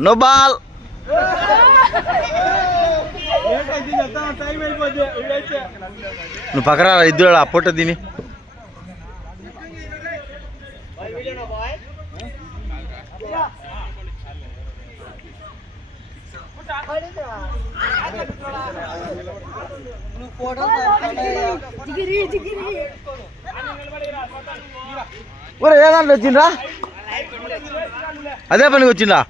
no ball నువ్వు పక్కన ఇద్దరు ఆ పొట్ట దీని ఒరే ఏ దాంట్లో వచ్చిండ్రా అదే పనికి వచ్చిందా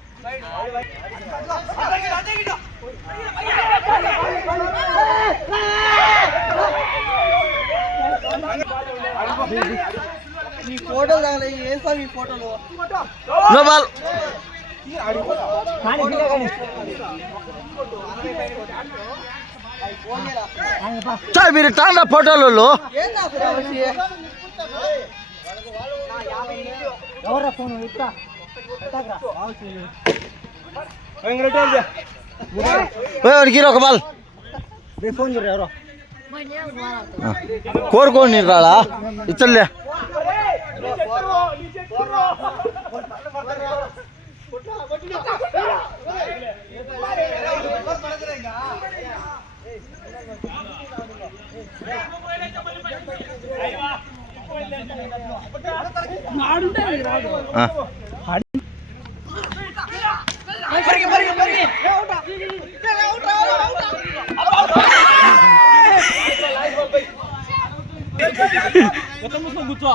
నో బాల్ మీరు తాండా ఫోటోలు గిరి ఒక బాల్ కోరుకోండి నీరు రాడా ఇచ్చలే కూర్చో